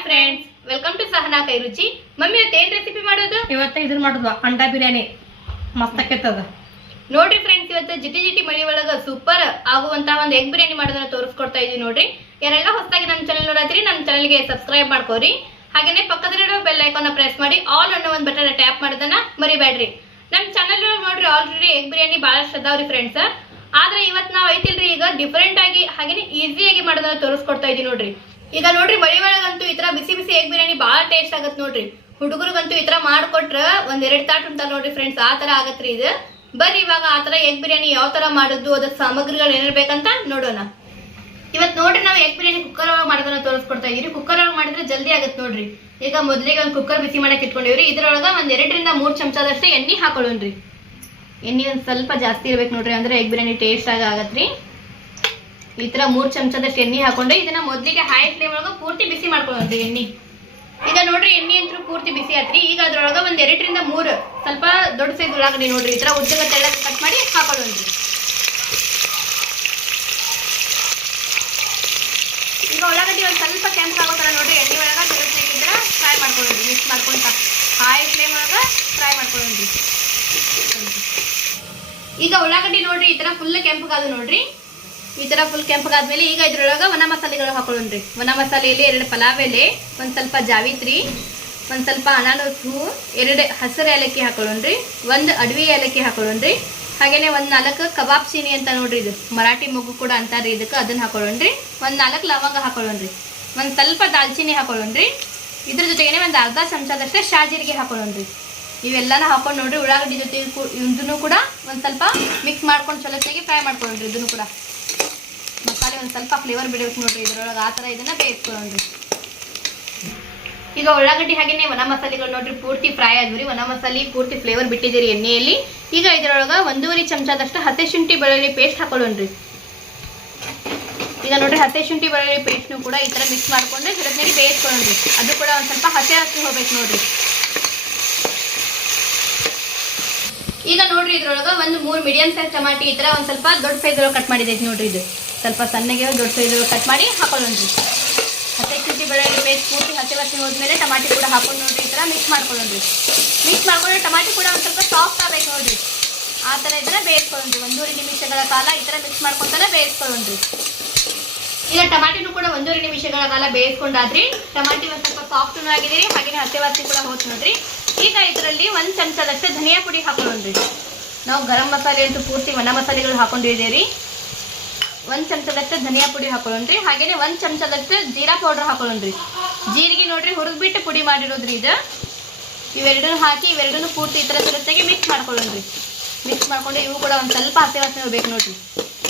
Hi friends welcome to Sahana ಕೈ ರುಚಿ mummy ಇವತ್ತು ಏನ್ ರೆಸಿಪಿ ಮಾಡೋದು? ಇವತ್ತ ಇದನ್ನ ಮಾಡುದು. ಅಂಡಾ ಬಿರಿಯಾನಿ. ಮಸ್ತ್ ಆಕೈತದ ನೋಡ್ರಿ ಫ್ರೆಂಡ್ಸ್ ಇವತ್ತು ಜಿಟಿ ಜಿಟಿ ಮಳಿ ಒಳಗ ಸೂಪರ್ ಆಗುವಂತ ಒಂದು ಎಗ್ ಬಿರಿಯಾನಿ ಮಾಡೋದನ್ನ ತೋರಿಸ್ಕೊಡ್ತಾ ಇದೀವಿ ನೋಡ್ರಿ. ಯಾರೆಲ್ಲ ಹೊಸದಾಗಿ ನಮ್ಮ ಚಾನಲ್ ನೋಡತ್ರಿ ನಮ್ಮ ಚಾನಲ್ಗೆ ಸಬ್ಸ್ಕ್ರೈಬ್ ಮಾಡ್ಕೋರಿ. ಹಾಗೇನೆ ಪಕ್ಕದಲ್ಲಿರೋ ಬೆಲ್ ಐಕಾನ್ ಪ್ರೆಸ್ ಮಾಡಿ ಆಲ್ ಅನ್ನೋ ಒಂದು ಬಟನ್ ಟ್ಯಾಪ್ ಮಾಡೋದನ್ನ ಮರಿಬೇಡ್ರಿ. ನಮ್ಮ ಚಾನಲ್ ನೋಡ್ರಿ ಆಲ್ರೆಡಿ ಎಗ್ ಬಿರಿಯಾನಿ ಬಹಳಷ್ಟು ಅದಾವ್ರಿ ಫ್ರೆಂಡ್ಸ್ ಆದ್ರೆ ಇವತ್ತು ನಾವು ಐತಿಲ್ರಿ ಈಗ ಡಿಫ್ರೆಂಟ್ ಆಗಿ ಹಾಗೇನೆ ಈಸಿಯಾಗಿ ಮಾಡೋದನ್ನ ತೋರಿಸ್ಕೊಡ್ತಾ ಇದೀವಿ ನೋಡ್ರಿ. ಈಗ ನೋಡ್ರಿ ಮಳಿ ಒಳಗಂತೂ ಈ ತರ ಬಿಸಿ ಬಿಸಿ ಎಗ್ ಬಿರಿಯಾನಿ ಬಹಳ ಟೇಸ್ಟ್ ಆಗತ್ ನೋಡ್ರಿ. ಹುಡುಗರಿಗಂತೂ ಈ ತರ ಮಾಡ್ಕೊಟ್ರ ಒಂದ್ ಎರಡ್ ತಾಟ್ ಉಂಟ ನೋಡ್ರಿ ಫ್ರೆಂಡ್ಸ್ ಆ ತರ ಆಗತ್ರಿ ಇದು. ಬರ್ರಿ, ಇವಾಗ ಆ ತರ ಎಗ್ ಬಿರಿಯಾನಿ ಯಾವ ತರ ಮಾಡುದು ಅದಕ್ಕೆ ಸಾಮಗ್ರಿಗಳು ಏನಿರ್ಬೇಕಂತ ನೋಡೋಣ. ಇವತ್ ನೋಡ್ರಿ ನಾವು ಎಗ್ ಬಿರಿಯಾನಿ ಕುಕ್ಕರ್ ಒಳಗೆ ಮಾಡೋದನ್ನ ತೋರಿಸ್ಕೊಡ್ತಾ ಇದೀವಿ. ಕುಕ್ಕರ್ ಒಳಗೆ ಮಾಡಿದ್ರೆ ಜಲ್ದಿ ಆಗತ್ತೆ ನೋಡ್ರಿ. ಈಗ ಮೊದ್ಲಿಗೆ ಒಂದು ಕುಕ್ಕರ್ ಬಿಸಿ ಮಾಡಕ್ ಇಟ್ಕೊಂಡಿವ್ರಿ. ಇದ್ರೊಳಗ ಒಂದ್ ಎರಡರಿಂದ ಮೂರ್ ಚಮಚದಷ್ಟು ಎಣ್ಣೆ ಹಾಕೊಳ್ಳೋಣ್ರಿ. ಎಣ್ಣೆ ಒಂದ್ ಸ್ವಲ್ಪ ಜಾಸ್ತಿ ಇರ್ಬೇಕು ನೋಡ್ರಿ, ಅಂದ್ರೆ ಎಗ್ ಬಿರಿಯಾನಿ ಟೇಸ್ಟ್ ಆಗ ಆಗತ್ರಿ. ಈ ತರ ಮೂರ್ ಚಮಚದಷ್ಟು ಎಣ್ಣೆ ಹಾಕೊಂಡು ಇದನ್ನ ಮೊದ್ಲಿಗೆ ಹೈ ಫ್ಲೇಮ್ ಒಳಗ ಪೂರ್ತಿ ಬಿಸಿ ಮಾಡ್ಕೊಳ್ಳೋದು ಎಣ್ಣೆ. ಈಗ ನೋಡ್ರಿ ಎಣ್ಣೆ ಅಂತೂ ಪೂರ್ತಿ ಬಿಸಿ ಆತ್ರಿ. ಈಗ ಅದ್ರೊಳಗ ಒಂದ್ ಎರಡರಿಂದ ಮೂರ್ ಸ್ವಲ್ಪ ದೊಡ್ಡ ಸೈಜ್ ಉಳ್ಳಾಗಡ್ಡಿ ನೋಡ್ರಿ. ಈ ತರ ಉದ್ದಗ ಕಟ್ ಮಾಡಿ ಹಾಕೊಳ್ಳೋದ್ರಿ ಈಗ ಉಳ್ಳಾಗಡ್ಡಿ ಒಂದ್ ಸ್ವಲ್ಪ ಕೆಂಪು ಆಗೋ ತರ ನೋಡ್ರಿ. ಎಣ್ಣೆ ಒಳಗ ಇದ್ರ ಫ್ರೈ ಮಾಡ್ಕೊಳ್ಳೋದ್ರಿ ಮಿಕ್ಸ್ ಮಾಡ್ಕೊಂತ ಹೈ ಫ್ಲೇಮ್ ಒಳಗ ಫ್ರೈ ಮಾಡ್ಕೊಳ್ಳೋದ್ರಿ ಈಗ ಉಳ್ಳಾಗಡ್ಡಿ ನೋಡ್ರಿ, ಈ ತರ ಫುಲ್ ಕೆಂಪಗಾದ ನೋಡ್ರಿ. ಈ ತರ ಫುಲ್ ಕೆಂಪಗಾದ್ಮೇಲೆ ಈಗ ಇದ್ರೊಳಗೆ ಒಣ ಮಸಾಲೆಗಳು ಹಾಕೊಳ್ಳೋಣ್ರಿ. ಒಣ ಮಸಾಲೆಯಲ್ಲಿ ಎರಡು ಪಲಾವ್ ಎಲೆ ಒಂದು ಸ್ವಲ್ಪ ಜಾವಿತ್ರಿ, ಒಂದು ಸ್ವಲ್ಪ ಅನಾನಸ್ ಎರಡು ಹಸಿರು ಏಲಕ್ಕಿ ಹಾಕೊಳ್ಳೋಣ್ರಿ, ಒಂದು ಅಡವಿ ಏಲಕ್ಕಿ ಹಾಕೊಳ್ಳೋಣ್ರಿ. ಹಾಗೇನೆ ಒಂದು ನಾಲ್ಕು ಕಬಾಬ್ ಚೀನಿ ಅಂತ ನೋಡ್ರಿ ಇದು. ಮರಾಠಿ ಮಗು ಕೂಡ ಅಂತಾರ್ರಿ ಇದಕ್ಕೆ, ಅದನ್ನ ಹಾಕೊಳ್ಳೋಣ್ರಿ. ಒಂದು ನಾಲ್ಕು ಲವಂಗ ಹಾಕೊಳ್ಳೋಣ್ರಿ. ಒಂದು ಸ್ವಲ್ಪ ದಾಲ್ಚಿನ್ನಿ ಹಾಕೊಳ್ಳೋಣ್ರಿ. ಇದ್ರ ಜೊತೆಗೆ ಒಂದು ಅರ್ಧ ಚಮಚದಷ್ಟೇ ಶಾಜೀರಿಗೆ ಹಾಕೊಳ್ಳೋಣ್ರಿ. ಇವೆಲ್ಲನ ಹಾಕೊಂಡು ನೋಡ್ರಿ, ಉಳ್ಳಾಗಡ್ಡಿ ಜೊತೆ ಇದನ್ನು ಕೂಡ ಒಂದು ಸ್ವಲ್ಪ ಮಿಕ್ಸ್ ಮಾಡ್ಕೊಂಡು ಚಲೋತ್ತಾಗಿ ಫ್ರೈ ಮಾಡ್ಕೊಳ್ಳೋಣ್ರಿ ಇದನ್ನು ಕೂಡ. ಒಂದ್ ಸ್ವಲ್ಪ ಫ್ಲೇವರ್ ಬಿಡಬೇಕು ನೋಡ್ರಿ ಇದ್ರೊಳಗೆ. ಆ ಥರ ಇದನ್ನ ಬೇಯಿಸ್ಕೊಳ್ಳೋಣ್ರಿ ಈಗ ಉಳ್ಳಾಗಡ್ಡಿ ಹಾಗೇನೆ ಒಣ ಮಸಾಲೆಗಳು ನೋಡ್ರಿ, ಪೂರ್ತಿ ಫ್ರೈ ಆದ್ರಿ ಒಣ ಮಸಾಲೆ ಪೂರ್ತಿ ಫ್ಲೇವರ್ ಬಿಟ್ಟಿದ್ದೀರಿ ಎಣ್ಣೆಯಲ್ಲಿ. ಈಗ ಇದರೊಳಗೆ ಒಂದೂವರೆ ಚಮಚದಷ್ಟು ಹಸಿ ಶುಂಠಿ ಬೆಳ್ಳುಳ್ಳಿ ಪೇಸ್ಟ್ ಹಾಕೊಳ್ಳೋಣ್ರಿ ಈಗ ನೋಡ್ರಿ ಹಸಿ ಶುಂಠಿ ಬೆಳ್ಳುಳ್ಳಿ ಪೇಸ್ಟ್ನು ಕೂಡ ಈ ಥರ ಮಿಕ್ಸ್ ಮಾಡ್ಕೊಂಡು ಜೊತೆಗೆ ಬೇಯಿಸ್ಕೊಳ್ಳೋಣ್ರಿ ಅದು ಕೂಡ ಒಂದು ಸ್ವಲ್ಪ ಹಸಿ ಹಾಕಿ ಹೋಗ್ಬೇಕು ನೋಡ್ರಿ. ಈಗ ನೋಡ್ರಿ ಇದ್ರೊಳಗೆ ಒಂದು ಮೂರು ಮೀಡಿಯಂ ಸೈಜ್ ಟಮಾಟಿ ಈ ಥರ ಒಂದು ಸ್ವಲ್ಪ ದೊಡ್ಡ ಸೈಜ್ ಒಳಗೆ ಕಟ್ ಮಾಡಿದೈತಿ ನೋಡ್ರಿ ಇದು. ಸ್ವಲ್ಪ ಸಣ್ಣಗೆ ದೊಡ್ಡ ಸೈಜ್ ಕಟ್ ಮಾಡಿ ಹಾಕೊಳ್ಳೋಣ್ರಿ ಹಸಿ ಶುಂಠಿ ಬೆಳ್ಳುಳ್ಳಿ ಪೇಸ್ಟ್ ಪೂರ್ತಿ ಹಸಿ ಹಸಿ ಹೋದ್ಮೇಲೆ ಟಮಾಟಿ ಕೂಡ ಹಾಕೊಂಡು ನೋಡ್ರಿ ಈ ಥರ ಮಿಕ್ಸ್ ಮಾಡ್ಕೊಳ್ಳೋಣ್ರಿ ಮಿಕ್ಸ್ ಮಾಡ್ಕೊಂಡು ಟಮಾಟಿ ಕೂಡ ಒಂದು ಸ್ವಲ್ಪ ಸಾಫ್ಟ್ ಆಗಬೇಕು ನೋಡ್ರಿ. ಆ ತರ ಇದನ್ನ ಬೇಯಿಸ್ಕೊಳ್ಳೋಣ್ರಿ ಒಂದೂವರೆ ನಿಮಿಷಗಳ ಕಾಲ ಈ ಥರ ಮಿಕ್ಸ್ ಮಾಡ್ಕೊಂತಾನೆ ಬೇಯಿಸ್ಕೊಳ್ಳೋಣ್ರಿ ಈಗ ಟಮಾಟಿನೂ ಕೂಡ ಒಂದೂವರೆ ನಿಮಿಷಗಳ ಕಾಲ ಬೇಯಿಸ್ಕೊಂಡಾದ್ರಿ ಟಮಾಟಿ ಒಂದು ಸ್ವಲ್ಪ ಸಾಫ್ಟ್ ಆಗಿದೆ ಹಾಗೆ ಹಸಿ ವಾಸಿ ಕೂಡ ಹೋದ್ ನೋಡ್ರಿ. ಈಗ ಇದರಲ್ಲಿ ಒಂದು ಚಮಚದಷ್ಟು ಧನಿಯಾ ಪುಡಿ ಹಾಕೊಳ್ಳೋಣ್ರಿ ನಾವು ಗರಂ ಮಸಾಲೆ ಅಂತೂ ಪೂರ್ತಿ ಒಣ ಮಸಾಲೆಗಳು ಹಾಕೊಂಡಿದ್ದೀರಿ. ಒಂದ್ ಚಮಚದಷ್ಟು ಧನಿಯಾ ಪುಡಿ ಹಾಕೊಳ್ಳೋಣ್ರಿ. ಹಾಗೇನೆ ಒಂದ್ ಚಮಚದಷ್ಟು ಜೀರಾ ಪೌಡರ್ ಹಾಕೊಳ್ಳೋಣ್ರಿ. ಜೀರಿಗೆ ನೋಡ್ರಿ, ಹುರಿದ್ಬಿಟ್ಟು ಪುಡಿ ಮಾಡಿರೋದ್ರಿ ಇದು. ಇವೆರಡನ್ನು ಹಾಕಿ, ಇವೆರಡನ್ನು ಪೂರ್ತಿ ಈ ಥರ ಮಿಕ್ಸ್ ಮಾಡ್ಕೊಳ್ಳೋಣ್ರಿ. ಮಿಕ್ಸ್ ಮಾಡ್ಕೊಂಡು ಇವು ಕೂಡ ಒಂದ್ ಸ್ವಲ್ಪ ಹಸಿ ವಾಸನೆ ಹೋಗ್ಬೇಕು ನೋಡ್ರಿ.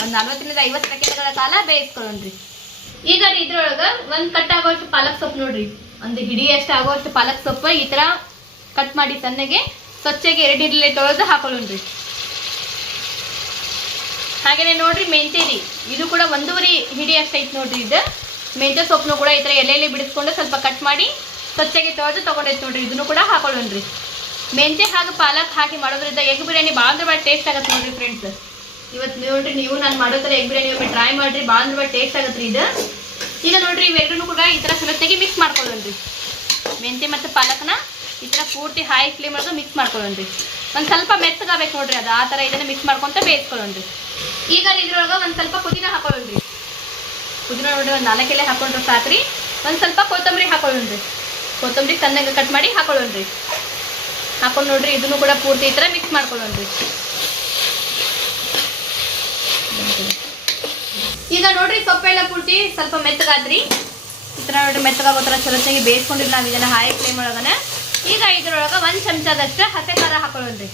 ಒಂದ್ ನಲ್ವತ್ತರಿಂದ ಐವತ್ತು ಸೆಕೆಂಡ್ಗಳ ಕಾಲ ಬೇಯಿಸ್ಕೊಳ್ಳೋಣ್ರಿ. ಈಗ ಇದ್ರೊಳಗ ಒಂದ್ ಕಟ್ ಆಗೋಷ್ಟು ಪಾಲಕ್ ಸೊಪ್ಪು ನೋಡ್ರಿ. ಒಂದು ಹಿಡಿಯಷ್ಟು ಆಗೋಷ್ಟು ಪಾಲಕ್ ಸೊಪ್ಪು ಈ ತರ ಕಟ್ ಮಾಡಿ ಸಣ್ಣಗೆ ಸ್ವಚ್ಛಗೆ ಎರಡು ಇರ್ಲಿ ತೊಳೆದು ಹಾಕೊಳ್ಳೋಣ್ರಿ. ಹಾಗೇನೆ ನೋಡ್ರಿ ಮೆಂತೆ ರೀ. ಇದು ಕೂಡ ಒಂದೂವರೆ ಹಿಡಿ ಅಷ್ಟೈತೆ ನೋಡ್ರಿ ಇದು. ಮೆಂತೆ ಸೊಪ್ಪನ್ನು ಕೂಡ ಈ ಥರ ಎಲೆಯಲ್ಲಿ ಬಿಡಿಸ್ಕೊಂಡು ಸ್ವಲ್ಪ ಕಟ್ ಮಾಡಿ ಸ್ವಚ್ಛಗೆ ತೊಳೆದು ತಗೊಂಡೈತೆ ನೋಡ್ರಿ. ಇದನ್ನು ಕೂಡ ಹಾಕೊಳ್ಳೋಣ್ರಿ. ಮೆಂತೆ ಹಾಗೂ ಪಾಲಕ್ ಹಾಕಿ ಮಾಡೋದ್ರಿಂದ ಎಗ್ ಬಿರಿಯಾನಿ ಭಾಳ ಟೇಸ್ಟ್ ಆಗತ್ತೆ ನೋಡ್ರಿ ಫ್ರೆಂಡ್ಸ್ ಇವತ್ತು ನೋಡ್ರಿ ನೀವು ನಾನು ಮಾಡೋ ಥರ ಎಗ್ ಬಿರಿಯಾನಿ ಒಮ್ಮೆ ಟ್ರೈ ಮಾಡ್ರಿ ಭಾಳ ಟೇಸ್ಟ್ ಆಗತ್ತೆ ಇದು. ಈಗ ನೋಡ್ರಿ ಇವೆರಡೂ ಕೂಡ ಈ ಥರ ಸ್ವಚ್ಛಗೆ ಮಿಕ್ಸ್ ಮಾಡ್ಕೊಳ್ಳೋಣ್ರಿ. ಮೆಂತೆ ಮತ್ತು ಪಾಲಕ್ನ ಈ ಥರ ಪೂರ್ತಿ ಹೈ ಫ್ಲೇಮ್ ಒಳಗೆ ಮಿಕ್ಸ್ ಮಾಡ್ಕೊಳ್ಳೋಣ್ರಿ. ಒಂದು ಸ್ವಲ್ಪ ಮೆತ್ತಗಬೇಕು ನೋಡ್ರಿ ಅದು. ಆ ಥರ ಇದನ್ನ ಮಿಕ್ಸ್ ಮಾಡ್ಕೊಂತ ಬೇಯಿಸ್ಕೊಳ್ಳೋಣ್ರಿ. ಈಗ ಇದ್ರೊಳಗೆ ಒಂದು ಸ್ವಲ್ಪ ಪುದೀನ ಹಾಕೊಳ್ಳೋಣ್ರಿ. ಪುದೀನ ನೋಡ್ರಿ, ಒಂದು ನಾಲ್ಕು ಎಲೆ ಹಾಕೊಂಡ್ರೆ ಸಾಕ್ರಿ. ಒಂದು ಸ್ವಲ್ಪ ಕೊತ್ತಂಬರಿ ಹಾಕೊಳ್ಳೋಣ್ರಿ. ಕೊತ್ತಂಬರಿ ಸಣ್ಣಗೆ ಕಟ್ ಮಾಡಿ ಹಾಕೊಳ್ಳೋಣ್ರಿ. ಹಾಕೊಂಡು ನೋಡ್ರಿ, ಇದನ್ನು ಕೂಡ ಪೂರ್ತಿ ಈ ಥರ ಮಿಕ್ಸ್ ಮಾಡ್ಕೊಳ್ಳೋಣ್ರಿ. ಈಗ ನೋಡ್ರಿ ಸೊಪ್ಪೆಲ್ಲ ಪೂರ್ತಿ ಸ್ವಲ್ಪ ಮೆತ್ತಗಾದ್ರಿ. ಈ ಥರ ನೋಡ್ರಿ, ಮೆತ್ತಗಾಗೋ ಥರ ಚಲೋ ಚೆನ್ನಾಗಿ ಬೇಯಿಸ್ಕೊಂಡಿಲ್ಲ ನಾವು ಇದನ್ನ ಹಾಯ್ ಫ್ಲೇಮ್ ಒಳಗನ ಈಗ ಇದ್ರೊಳಗೆ ಒಂದು ಚಮಚದಷ್ಟು ಹಸೆ ಖಾರ ಹಾಕೊಳ್ಳೋದ್ರಿ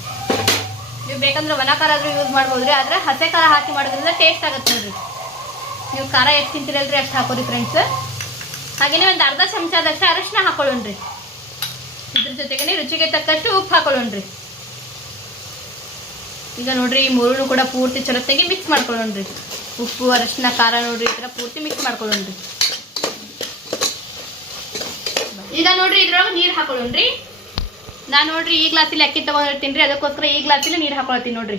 ನೀವು ಬೇಕಂದ್ರೆ ಒಣ ಖಾರ ಆದ್ರೂ ಯೂಸ್ ಮಾಡ್ಬೋದ್ರಿ, ಆದ್ರೆ ಹಸೆ ಖಾರ ಹಾಕಿ ಮಾಡೋದ್ರಿಂದ ಟೇಸ್ಟ್ ಆಗುತ್ತೆ ನೋಡ್ರಿ. ನೀವು ಖಾರ ಎಷ್ಟು ತಿಂತಿರಲ್ರಿ ಅಷ್ಟು ಹಾಕೋರಿ ಫ್ರೆಂಡ್ಸ್ ಹಾಗೇನೆ ಒಂದು ಅರ್ಧ ಚಮಚದಷ್ಟು ಅರಶಿನ ಹಾಕೊಳ್ಳೋಣ್ರಿ. ಇದ್ರ ಜೊತೆಗೆ ರುಚಿಗೆ ತಕ್ಕಷ್ಟು ಉಪ್ಪು ಹಾಕೊಳ್ಳೋಣ್ರಿ. ಈಗ ನೋಡ್ರಿ ಈ ಮೂರು ಕೂಡ ಪೂರ್ತಿ ಚಲೋತ್ತಾಗಿ ಮಿಕ್ಸ್ ಮಾಡ್ಕೊಳ್ಳೋಣ್ರಿ. ಉಪ್ಪು ಅರಶಿನ ಖಾರ ನೋಡ್ರಿ ಈ ಥರ ಪೂರ್ತಿ ಮಿಕ್ಸ್ ಮಾಡ್ಕೊಳ್ಳೋಣ್ರಿ. ಈಗ ನೋಡ್ರಿ ಇದ್ರೊಳಗೆ ನೀರು ಹಾಕೊಳ್ಳೋಣ್ರಿ. ನಾನು ನೋಡ್ರಿ ಈ ಗ್ಲಾಸಿಲಿ ಅಕ್ಕಿ ತಗೊಂಡಿರ್ತೀನಿ ಅದಕ್ಕೋಸ್ಕರ ಈ ಗ್ಲಾಸಿಲಿ ನೀರು ಹಾಕೊಳ್ತೀನಿ ನೋಡ್ರಿ.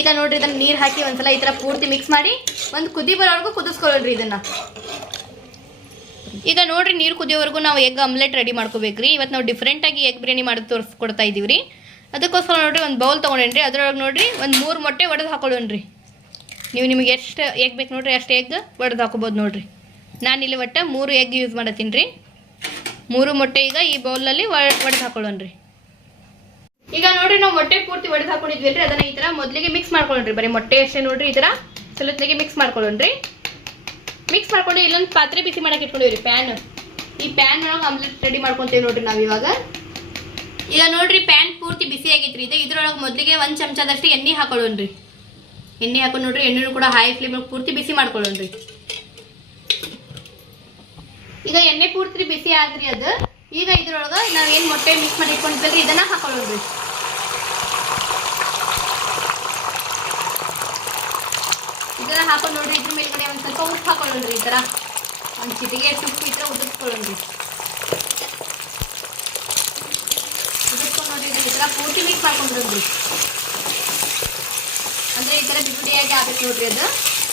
ಈಗ ನೋಡ್ರಿ ಇದನ್ನ ನೀರು ಹಾಕಿ ಒಂದ್ಸಲ ಈ ಥರ ಪೂರ್ತಿ ಮಿಕ್ಸ್ ಮಾಡಿ ಒಂದು ಕುದಿ ಬರೋವರೆಗೂ ಕುದಿಸ್ಕೊಳ್ಳ್ರಿ ಇದನ್ನ. ಈಗ ನೋಡ್ರಿ ನೀರು ಕುದಿಯೋವರೆಗೂ ನಾವು ಎಗ್ ಆಮ್ಲೆಟ್ ರೆಡಿ ಮಾಡ್ಕೋಬೇಕ್ರಿ. ಇವತ್ತು ನಾವು ಡಿಫ್ರೆಂಟಾಗಿ ಎಗ್ ಬಿರಿಯಾನಿ ಮಾಡಿ ತೋರಿಸ್ಕೊಡ್ತಾ ಇದೀವಿ ರೀ ಅದಕ್ಕೋಸ್ಕರ ನೋಡ್ರಿ ಒಂದು ಬೌಲ್ ತೊಗೊಂಡೇನ್ರಿ, ಅದ್ರೊಳಗೆ ನೋಡ್ರಿ ಒಂದು ಮೂರು ಮೊಟ್ಟೆ ಒಡೆದು ಹಾಕೊಳ್ಳೋಣ್ರಿ. ನೀವು ನಿಮಗೆ ಎಷ್ಟು ಎಗ್ ಬೇಕು ನೋಡ್ರಿ, ಅಷ್ಟು ಎಗ್ ಒಡೆದು ಹಾಕೋಬೋದು ನೋಡ್ರಿ. ನಾನು ಇಲ್ಲಿ ಒಟ್ಟು ಮೂರು ಎಗ್ ಯೂಸ್ ಮಾಡತ್ತೀನಿ ರೀ. ಮೂರು ಮೊಟ್ಟೆ ಈಗ ಈ ಬೌಲಲ್ಲಿ ಒಡೆದು ಹಾಕೊಳ್ಳೋಣ್ರಿ. ಈಗ ನೋಡ್ರಿ ನಾವು ಮೊಟ್ಟೆ ಪೂರ್ತಿ ಒಡೆದು ಹಾಕೊಂಡಿದ್ವಿ ರೀ ಅದನ್ನ ಈ ತರ ಮೊದಲಿಗೆ ಮಿಕ್ಸ್ ಮಾಡ್ಕೊಳ್ಳೋಣ್ರಿ. ಬರೀ ಮೊಟ್ಟೆ ಅಷ್ಟೇ ನೋಡ್ರಿ ಈ ತರ ಸಲತ್ಲಿಗೆ ಮಿಕ್ಸ್ ಮಾಡ್ಕೊಳ್ಳೋಣ್ರಿ. ಮಿಕ್ಸ್ ಮಾಡ್ಕೊಂಡು ಇಲ್ಲೊಂದು ಪಾತ್ರೆ ಬಿಸಿ ಮಾಡಕ್ಕೆ ರೀ ಪ್ಯಾನ್ ಈ ಪ್ಯಾನ್ ಒಳಗೆ ಆಮ್ಲೆಟ್ ರೆಡಿ ಮಾಡ್ಕೊತೀವಿ ನೋಡ್ರಿ ನಾವು ಇವಾಗ. ಈಗ ನೋಡ್ರಿ ಪ್ಯಾನ್ ಪೂರ್ತಿ ಬಿಸಿ ಆಗೈತ್ರಿ ಇದು ಇದ್ರೊಳಗೆ ಮೊದಲಿಗೆ ಒಂದು ಚಮಚದಷ್ಟು ಎಣ್ಣೆ ಹಾಕೊಳ್ಳೋಣ್ರಿ. ಎಣ್ಣೆ ಹಾಕೊಂಡು ನೋಡ್ರಿ, ಎಣ್ಣೆನೂ ಕೂಡ ಹೈ ಫ್ಲೇಮ್ ಪೂರ್ತಿ ಬಿಸಿ ಮಾಡ್ಕೊಳ್ಳೋಣ್ರಿ. ಈಗ ಎಣ್ಣೆ ಪೂರ್ತಿ ಬಿಸಿ ಆದ್ರಿ ಅದು. ಈಗ ಇದ್ರೊಳಗೆ ನಾವ್ ಏನ್ ಮೊಟ್ಟೆ ಮಿಕ್ಸ್ ಮಾಡಿ ಇಟ್ಕೊಂಡಿದ್ವಲ್ರಿ, ಇದನ್ನ ಹಾಕೊಳ್ಳೋದ್ರಿ ಇದನ್ನ ಹಾಕೊಂಡು ನೋಡ್ರಿ, ಇದ್ರ ಮೇಲ್ಗಡೆ ಒಂದ್ ಸ್ವಲ್ಪ ಉಪ್ಪು ಹಾಕೊಳ್ಳೋಣ್ರಿ, ಈ ತರ. ಒಂದ್ ಚಿಟಿಗೆ ಉಪ್ಪು ಈ ತರ ಉದುರಿಸ್ಕೊಳ್ಳೋಣ್ರಿ ಈ ತರ ಪೂರ್ತಿ ಮಿಕ್ಸ್ ಮಾಡ್ಕೊಂಡ್ರಿ ಅಂದ್ರೆ ಈ ತರ ಬಿಡಿಯಾಗಿ ಆಗ್ಬೇಕು ನೋಡ್ರಿ ಅದು.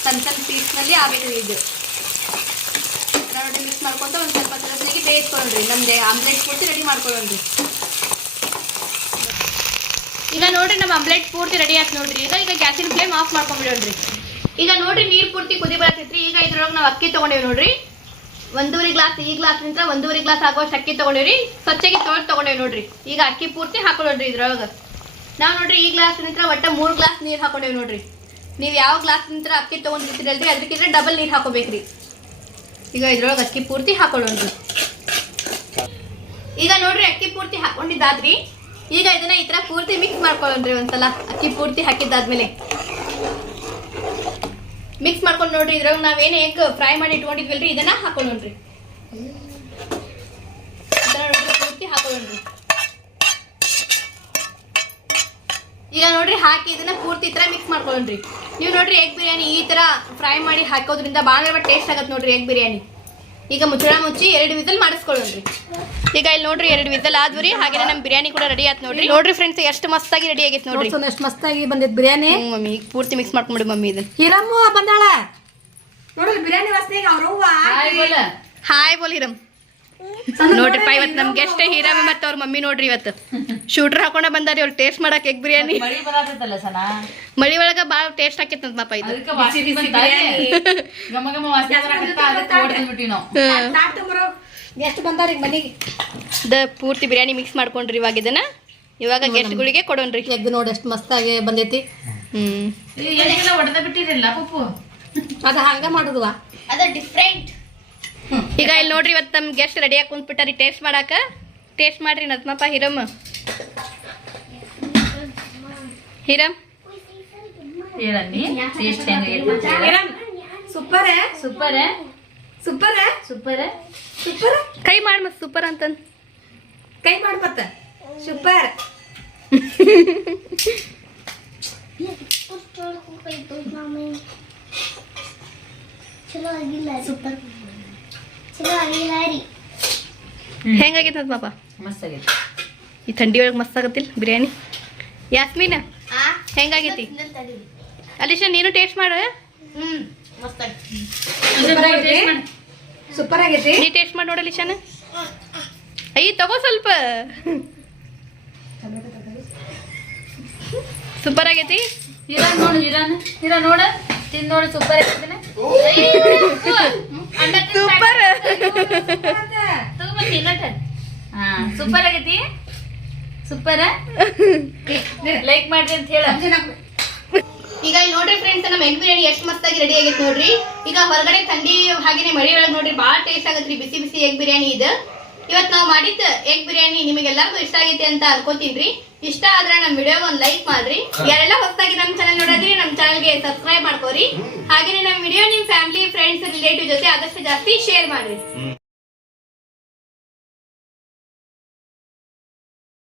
ಸಣ್ಣ ಸಣ್ಣ ಪೀಸ್ನಲ್ಲಿ ಆಗ್ಬೇಕು ಇದು ನೋಡಿ ಮಿಕ್ಸ್ ಮಾಡ್ಕೊತ ಒಂದು ಸ್ವಲ್ಪ ತರದ್ರಿಗೆ ಬೇಯಿಸ್ಕೊಳ್ರಿ. ನಮಗೆ ಆಮ್ಲೆಟ್ ಪೂರ್ತಿ ರೆಡಿ ಮಾಡ್ಕೊಳ್ಳೋಣ್ರಿ. ಈಗ ನೋಡ್ರಿ ನಮ್ಮ ಆಮ್ಲೆಟ್ ಪೂರ್ತಿ ರೆಡಿ ಆಯ್ತು ನೋಡ್ರಿ. ಈಗ ಈಗ ಗ್ಯಾಸಿನ ಫ್ಲೇಮ್ ಆಫ್ ಮಾಡ್ಕೊಂಡ್ಬಿಡೋಣ್ರಿ ಈಗ ನೋಡ್ರಿ ನೀರು ಪೂರ್ತಿ ಕುದಿ ಬರತೈತ್ರಿ. ಈಗ ಇದ್ರೊಳಗೆ ನಾವು ಅಕ್ಕಿ ತಗೊಂಡೇವಿ ನೋಡ್ರಿ. ಒಂದೂವರೆ ಗ್ಲಾಸ್, ಈ ಗ್ಲಾಸ್ ನಿಂತ ಒಂದೂವರೆ ಗ್ಲಾಸ್ ಆಗುವಷ್ಟು ಅಕ್ಕಿ ತಗೊಂಡೇವ್ರಿ. ಸ್ವಚ್ಛಗೆ ತೊಳೆದು ತಗೊಂಡೇವಿ ನೋಡ್ರಿ. ಈಗ ಅಕ್ಕಿ ಪೂರ್ತಿ ಹಾಕೊಳ್ಳೋಣ್ರಿ ಇದ್ರೊಳಗೆ. ನಾವು ನೋಡ್ರಿ ಈ ಗ್ಲಾಸ್ ನಿಂತ ಒಟ್ಟ ಮೂರು ಗ್ಲಾಸ್ ನೀರು ಹಾಕೊಂಡೇವಿ ನೋಡ್ರಿ. ನೀವು ಯಾವ ಗ್ಲಾಸ್ ನಿಂತ ಅಕ್ಕಿ ತೊಗೊಂಡಿರ್ತೀರಲ್ರಿ ಅದಕ್ಕಿಂತ ಡಬಲ್ ನೀರು ಹಾಕೋಬೇಕ್ರಿ. ಈಗ ಇದ್ರೊಳಗೆ ಅಕ್ಕಿ ಪೂರ್ತಿ ಹಾಕೊಳ್ಳೋಣ ಈಗ ನೋಡ್ರಿ ಅಕ್ಕಿ ಪೂರ್ತಿ ಹಾಕೊಂಡಿದ್ದಾದ್ರಿ. ಈಗ ಇದನ್ನ ಈ ತರ ಪೂರ್ತಿ ಮಿಕ್ಸ್ ಮಾಡ್ಕೊಳ್ಳೋಣ್ರಿ ಒಂದ್ಸಲ. ಅಕ್ಕಿ ಪೂರ್ತಿ ಹಾಕಿದ್ದಾದ್ಮೇಲೆ. ಮಿಕ್ಸ್ ಮಾಡ್ಕೊಂಡು ನೋಡ್ರಿ, ಇದ್ರೊಳಗೆ ನಾವೇನು ಎಗ್ ಫ್ರೈ ಮಾಡಿ ಇಟ್ಕೊಂಡಿದ್ವಲ್ರಿ, ಇದನ್ನ ಹಾಕೊಳ್ಳೋಣ್ರಿ. ಪೂರ್ತಿ ಹಾಕೊಳ್ಳೋಣ್ರಿ. ಈಗ ನೋಡ್ರಿ ಹಾಕಿ ಇದನ್ನ ಪೂರ್ತಿ ಈ ತರ ಮಿಕ್ಸ್ ಮಾಡ್ಕೊಳ್ಳೋಣ್ರಿ. ನೀವು ನೋಡ್ರಿ ಎಗ್ ಬಿರಿಯಾನಿ ಈ ತರ ಫ್ರೈ ಮಾಡಿ ಹಾಕೋದ್ರಿಂದ ಭಾಳ ಟೇಸ್ಟ್ ಆಗತ್ತೆ ನೋಡ್ರಿ ಎಗ್ ಬಿರಿಯಾನಿ ಈಗ ಮುಚ್ಚಳ ಮುಚ್ಚಿ ಎರಡು ವಿಸಲ್ ಮಾಡಿಸ್ಕೊಳ್ಳೋಣ್ರಿ. ಈಗ ಇಲ್ಲಿ ನೋಡ್ರಿ ಎರಡು ವಿಸಲ್ ಆದ್ರಿ ಹಾಗೆ ನಮ್ಮ ಬಿರಿಯಾನಿ ಕೂಡ ರೆಡಿ ಆಯ್ತು ನೋಡ್ರಿ. ನೋಡ್ರಿ ಫ್ರೆಂಡ್ಸ್ ಎಷ್ಟು ಮಸ್ತಾಗಿ ರೆಡಿ ಆಗೈತೆ ನೋಡ್ರಿ. ಎಷ್ಟು ಎಷ್ಟು ಮಸ್ತಾಗಿ ಬಂದಿದ್ ಬಿರಿಯಾನಿ ಮಮ್ಮಿ ಈಗ ಪೂರ್ತಿ ಮಿಕ್ಸ್ ಮಾಡ್ಕೊಂಡು ಮಮ್ಮಿ ಇದನ್ನ. ಹಿರಮ್ಮ ಬಂದಾಳ. ನೋಡ್ರಿ ಬಿರಿಯಾನಿ ವಾಸನೆಗೆ ಅವ್ರವ್ವ ಹಾಯ್ ಬೋಲ್ ಹಿರಮ್. ನೋಡ್ರಿಪ್ಪ ಇವತ್ತು ನಮ್ ಗೆಸ್ಟ್ ಹೀರಾಮಿ ಮತ್ತೆ ಅವ್ರ ಮಮ್ಮಿ ನೋಡ್ರಿ ಇವತ್ತು. ಶೂಟರ್ ಹಾಕೊಂಡ ಬಂದಾರಿ ಅವ್ರು ಟೇಸ್ಟ್ ಮಾಡಕ್ ಎಗ್ ಬಿರಿಯಾನಿ. ಮಳಿ ಬರಾತೈತಲ್ಲ ಸನ? ಮಳಿ ಒಳಗ ಬಾಳ ಟೇಸ್ಟ್ ಹಾಕಿತ್ತಂತ ಪಾಪ ಇದು. ಎಷ್ಟು ದ ಪೂರ್ತಿ ಬಿರಿಯಾನಿ ಮಿಕ್ಸ್ ಮಾಡ್ಕೊಂಡ್ರಿ ಇವಾಗ ಇದನ್ನ. ಇವಾಗ ಗೆಸ್ಟ್ಗಳಿಗೆ ಕೊಡೋಣ್ರಿ. ಎಗ್ ನೋಡಿ ಎಷ್ಟು ಮಸ್ತಾಗಿ ಬಂದೈತಿ. ಹ್ಮ್. ಬಿಟ್ಟಿರಲ್ಲ ಪಪ್ಪು? ಅದು ಹಂಗ ಮಾಡುದು ಅದ ಡಿಫ್ರೆಂಟ್ ಈಗ ಇಲ್ಲಿ ನೋಡ್ರಿ ಇವತ್ತು ನಮ್ ಗೆಸ್ಟ್ ರೆಡಿ ಆಗಿ ಕುಂತ್ಬಿಟ್ಟಾರಿ ಟೇಸ್ಟ್ ಮಾಡಾಕ ಟೇಸ್ಟ್ ಮಾಡ್ರಿ ನತ್ಮಪ್ಪ ಹಿರಮ್ ಹಿರಮ್ super super super super super ಕೈ ಮಾಡ್ ಮತ್ ಸೂಪರ್ ಅಂತ ಕೈ ಮಾಡ್ ಮತ್ತ ಸೂಪರ್ ಸೂಪರ್ ಚಲೋ ಆಗಿಲ್ಲ ರೀ. ಹೆಂಗಾಗೈತೆ ಪಾಪ? ಮಸ್ತ್ ಆಗೈತಿ. ಈ ಥಂಡಿ ಒಳಗೆ ಮಸ್ತ್ ಆಗತ್ತಿಲ್ಲ ಬಿರಿಯಾನಿ? ಯಾಸ್ಮೀನ ಹೆಂಗಾಗೈತಿ? ಅಲಿಶಾ ನೀನು ಟೇಸ್ಟ್ ಮಾಡು ಸೂಪರ್ ಆಗೈತಿ? ಸೂಪರ್ ಆಗೈತಿ? ನೀ ಟೇಸ್ಟ್ ಮಾಡಿ ನೋಡಿ ಅಲಿಶಾನ. ಅಯ್ಯ ತಗೋ ಸ್ವಲ್ಪ. ಸೂಪರ್ ಆಗೈತಿ? ಹಿರಾನ್ ನೋಡು ಹಿರಾನ್ ಹಿರಾ ನೋಡು ತಿಂದ್ ನೋಡು ಸೂಪರ್ ಆಗೈತಿನ. ಸೂಪರ್ ಆಗೈತಿ ಸೂಪರ್ ಲೈಕ್ ಮಾಡ್ರಿ ಅಂತ ಹೇಳ. ಈಗ ಇಲ್ಲಿ ನೋಡ್ರಿ ಫ್ರೆಂಡ್ಸ್ ನಮ್ಮ ಎಗ್ ಬಿರಿಯಾನಿ ಎಷ್ಟು ಮಸ್ತಾಗಿ ರೆಡಿ ಆಗೈತೆ ನೋಡ್ರಿ. ಈಗ ಹೊರಗಡೆ ಥಂಡಿ ಹಾಗೆ ಮಳಿ ಒಳಗೆ ನೋಡ್ರಿ, ಭಾಳ ಟೇಸ್ಟ್ ಆಗತ್ರಿ ಬಿಸಿ ಬಿಸಿ ಎಗ್ ಬಿರಿಯಾನಿ ಇದು. ಇವತ್ತು ನಾವು ಮಾಡಿದ್ದ ಎಗ್ ಬಿರಿಯಾನಿ ನಿಮಗೆಲ್ಲರಿಗೂ ಇಷ್ಟ ಆಗೈತೆ ಅಂತ ಅನ್ಕೋತೀನಿ ಇಷ್ಟ ಆದ್ರೆ ನಮ್ಮ ವಿಡಿಯೋ ಒಂದು ಲೈಕ್ ಮಾಡ್ರಿ. ಯಾರೆಲ್ಲ ಹೊಸದಾಗಿ ನಮ್ಮ ಚಾನಲ್ ನೋಡೋದ್ರಿ ನಮ್ಮ ಚಾನಲ್ಗೆ ಸಬ್ಸ್ಕ್ರೈಬ್ ಮಾಡ್ಕೋರಿ. ಹಾಗೇನೆ ನಮ್ಮ ವಿಡಿಯೋ ನಿಮ್ಮ ಫ್ಯಾಮಿಲಿ ಫ್ರೆಂಡ್ಸ್ ರಿಲೇಟಿವ್ ಜೊತೆ ಆದಷ್ಟು ಜಾಸ್ತಿ ಶೇರ್ ಮಾಡ್ರಿ.